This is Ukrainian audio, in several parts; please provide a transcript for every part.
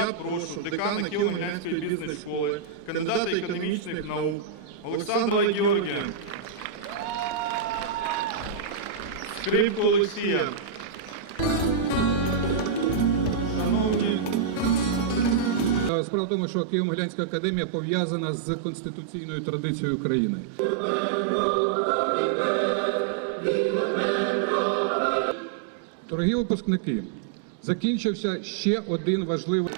Я прошу декана Києво-Могилянської бізнес-школи, кандидата економічних наук Олександра Георгія, Скрипку Олексія. Шановні Справа в тому, що Києво-Могилянська академія пов'язана з конституційною традицією країни. Дорогі випускники, закінчився ще один важливий.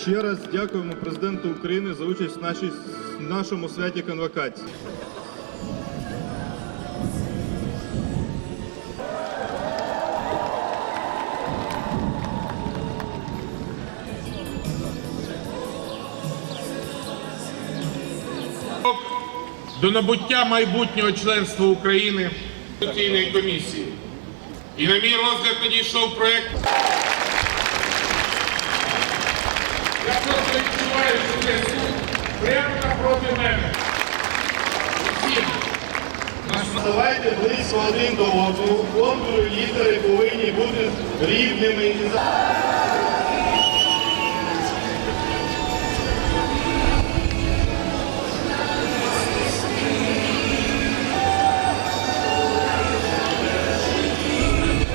Ще раз дякуємо президенту України за участь в нашій, нашому святі конвокації. до набуття майбутнього членства України в Конституційної комісії. І на мій розгляд надійшов проект. Я що суд прямо проти мене. Давайте близько один до одного, контури літери повинні бути рівними і за.